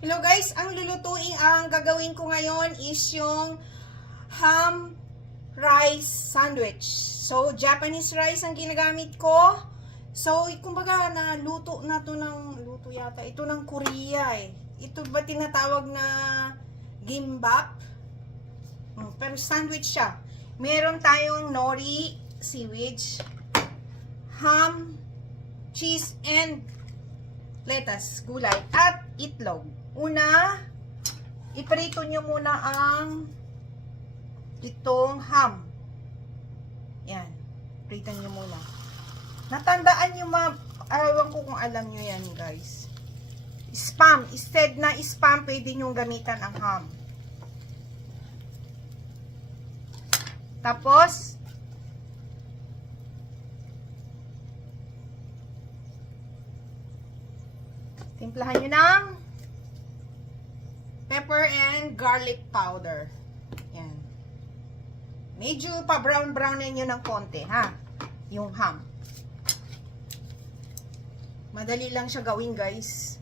Hello guys, ang gagawin ko ngayon is yung ham rice sandwich. So, Japanese rice ang ginagamit ko. So, kumbaga luto yata. Ito ng Korea eh. Ito ba tinatawag na gimbap? Pero sandwich siya. Meron tayong nori, seaweed, ham, cheese, and lettuce, gulay, at itlog. Una, iprito nyo muna itong ham. Yan. Prito nyo muna. Natandaan nyo ewan ko kung alam nyo yan guys. Spam. Instead na spam, pwede nyo gamitan ang ham. Tapos, timplahan nyo ng pepper and garlic powder. Yan. Medyo pa-brown-brown nyo ng konti, ha? Yung ham. Madali lang siya gawin, guys.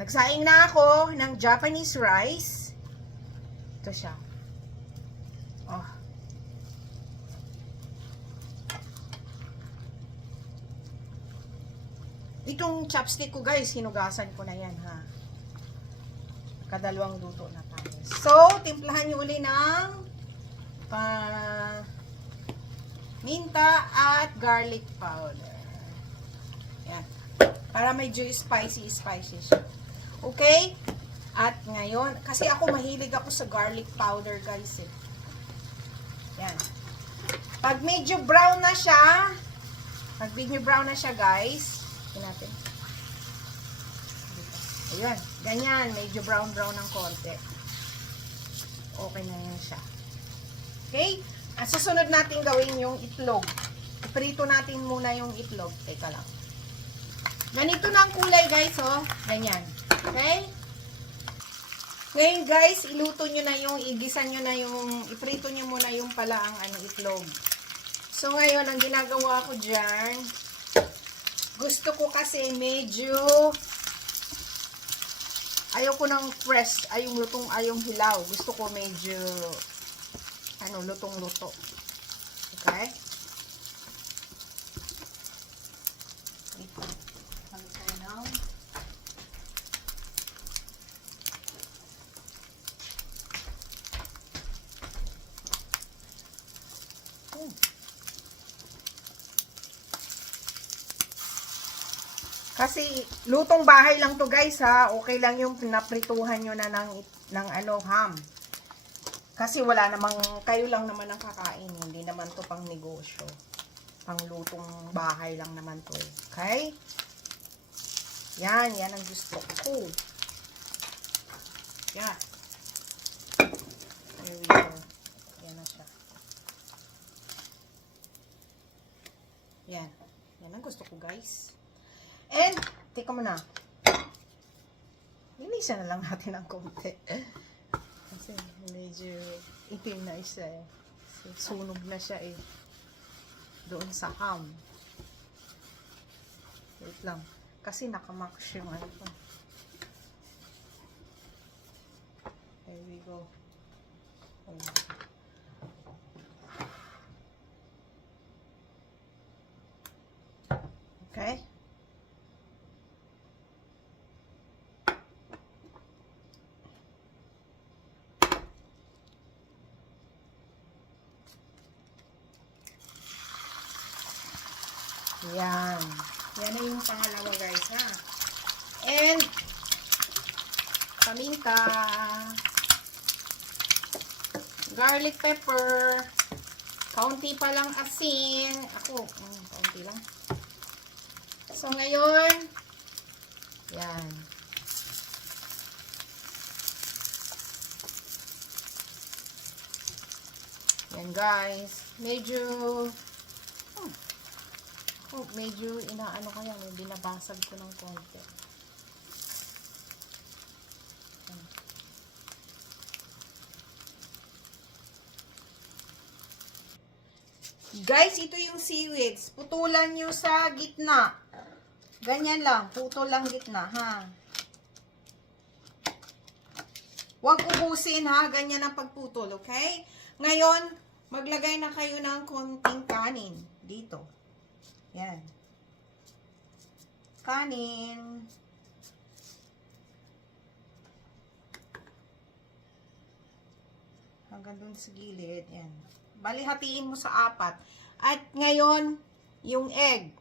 Nagsaing na ako ng Japanese rice. Ito siya. Oh. Itong chopstick ko, guys, hinugasan ko na yan, ha? Kadalawang luto na tayo. So, timplahan nyo uli ng minta at garlic powder. Yan. Para medyo spicy siya. Okay? At ngayon, kasi ako mahilig ako sa garlic powder, guys, eh. Yan. Pag medyo brown na siya, guys, natin. Ayan, ganyan, medyo brown-brown ng konti. Okay na yan siya. Okay? At susunod natin gawin yung itlog. Iprito natin muna yung itlog. Teka lang. Ganito na ang kulay, guys, oh. Ganyan. Okay? Ngayon, guys, iluto nyo na yung, igisa nyo na yung, iprito nyo muna yung pala ang itlog. So, ngayon, ang ginagawa ko dyan, gusto ko kasi medyo ayoko ng fresh, ayong hilaw. Gusto ko medyo lutong-luto. Okay? Kasi lutong bahay lang to, guys, ha. Okay lang yung pinaprituhan nyo na ng ham. Kasi wala namang, kayo lang naman ang kakain. Hindi naman to pang negosyo. Pang lutong bahay lang naman to. Okay? Yan ang gusto ko. Yan. There we go. Yan na siya. Yan. Yan ang gusto ko, guys. And, teka muna. Linisan na lang natin ang konti. Kasi medyo itim na siya eh. Sunog na siya eh. Doon sa ham. Wait lang. Kasi nakamax yung pa. There we go. Okay. Yan. Yan na yung pangalawa, guys, ha. And, paminta, garlic pepper, kaunti pa lang asin. Ako, kaunti lang. So, ngayon, yan. Yan, guys. Medyo inaano ko yan, binabasag ko ng konti. Guys, ito yung seaweeds. Putulan nyo sa gitna. Ganyan lang, putol lang gitna, ha. Huwag ubusin ha, ganyan ang pagputol, okay? Ngayon, maglagay na kayo ng konting kanin dito. Yan. Kanin. Hanggang dun sa gilid. Yan. Bali, hatiin mo sa 4. At ngayon, yung egg.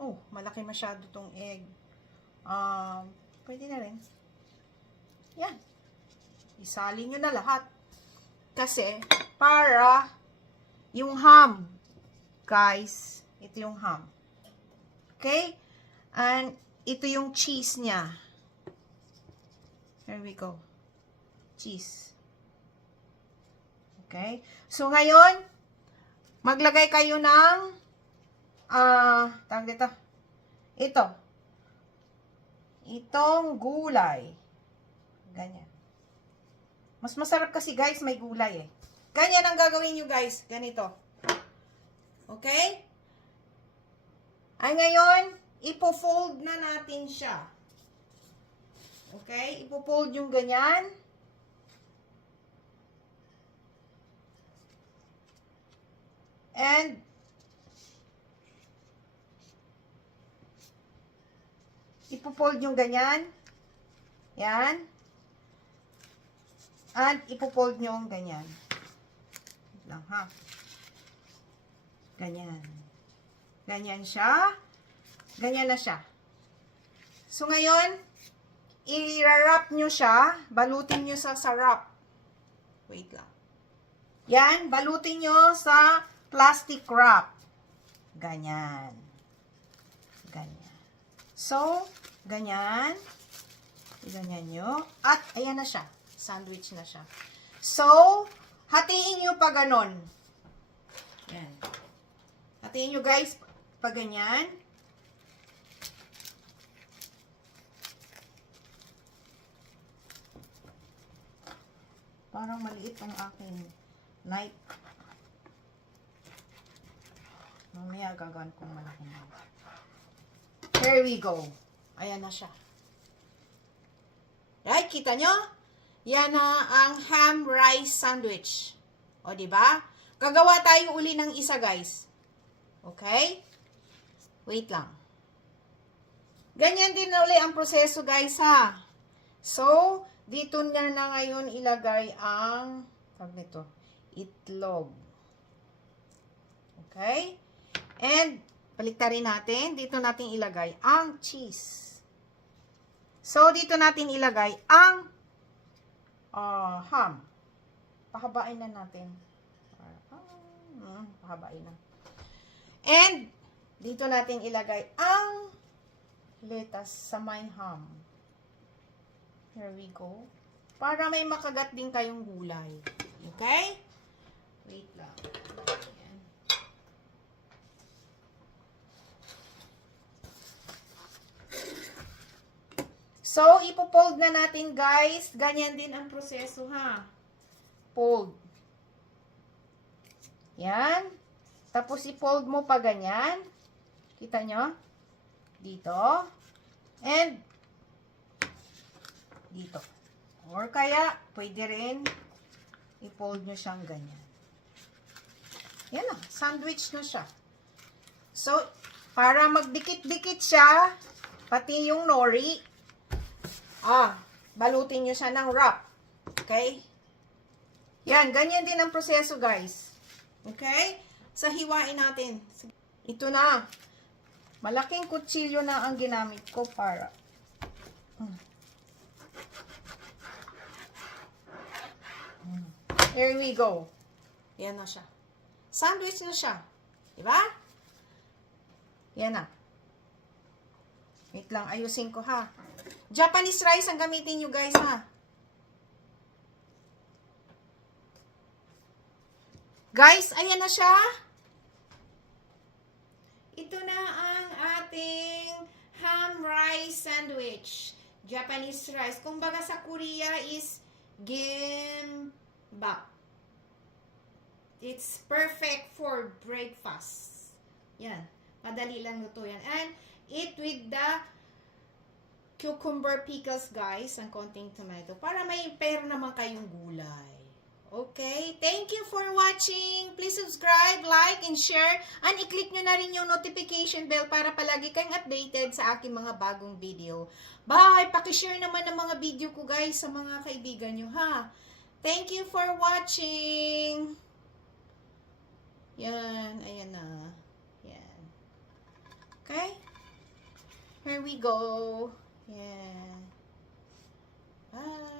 Oh, malaki masyado tong egg. Pwede na rin. Yan. Isali nyo na lahat. Kasi, para yung ham. Guys, ito yung ham. Okay? And, ito yung cheese niya. Here we go. Cheese. Okay? So, ngayon, maglagay kayo ng tawag dito. Ito. Itong gulay. Ganyan. Mas masarap kasi guys, may gulay eh. Ganyan ang gagawin nyo guys. Ganito. Okay? Ay ngayon, ipo-fold na natin siya. Okay? Ipo-fold yung ganyan. And ipo-fold yung ganyan. Yan. And ipo-fold nyo yung ganyan. Lang ha. Ganyan. Ganyan siya. Ganyan na siya. So ngayon, i-wrap nyo siya. Balutin nyo sa wrap. Wait lang. Yan. Balutin nyo sa plastic wrap. Ganyan. Ganyan. So, ganyan. Ganyan nyo. At, ayan na siya. Sandwich na siya. So, hatiin nyo pa ganon. Yan. Hatiin nyo guys, pa ganyan. Parang maliit ang aking knife. Mamaya gagawin kong malaki na. Here we go. Ayan na siya. Right? Kita nyo? Yan na ang ham rice sandwich. O, diba? Gagawa tayo uli ng isa, guys. Okay? Wait lang. Ganyan din na uli ang proseso, guys, ha? So, dito na ngayon ilagay ang, tawag nito, itlog. Okay? And, baliktarin natin. Dito natin ilagay ang cheese. So, dito natin ilagay ang ham. Pahabain na natin. Pahabain na. And, dito natin ilagay ang lettuce sa may ham. Here we go. Para may makagat din kayong gulay. Okay? Wait lang. Ayan. So, ipo-fold na natin, guys. Ganyan din ang proseso, ha? Fold. Yan. Tapos, i-fold mo pa ganyan. Kita nyo? Dito. And, dito. Or kaya, pwede rin i-fold nyo siyang ganyan. Yan na. Sandwich na siya. So, para magdikit-dikit siya, pati yung nori, balutin nyo siya ng wrap. Okay? Yan, ganyan din ang proseso, guys. Okay? Sa hiwain natin. Ito na. Malaking kutsilyo na ang ginamit ko para. Here we go. Yan na siya. Sandwich na siya. Diba? Yan na. Wait lang, ayusin ko ha. Japanese rice ang gamitin nyo guys ha. Guys, ayan na siya. Ito na ang ating ham rice sandwich. Japanese rice. Kumbaga sa Korea is gimbap. It's perfect for breakfast. Yan. Madali lang luto yan. And eat with the cucumber pickles, guys. Ang konting tomato. Para may pera naman kayong gulay. Okay? Thank you for watching. Please subscribe, like, and share. And i-click nyo na rin yung notification bell para palagi kayong updated sa aking mga bagong video. Bye! Pakishare naman ng mga video ko, guys, sa mga kaibigan nyo, ha? Thank you for watching. Yan. Ayan na. Yan. Okay? Here we go. Yeah. Bye.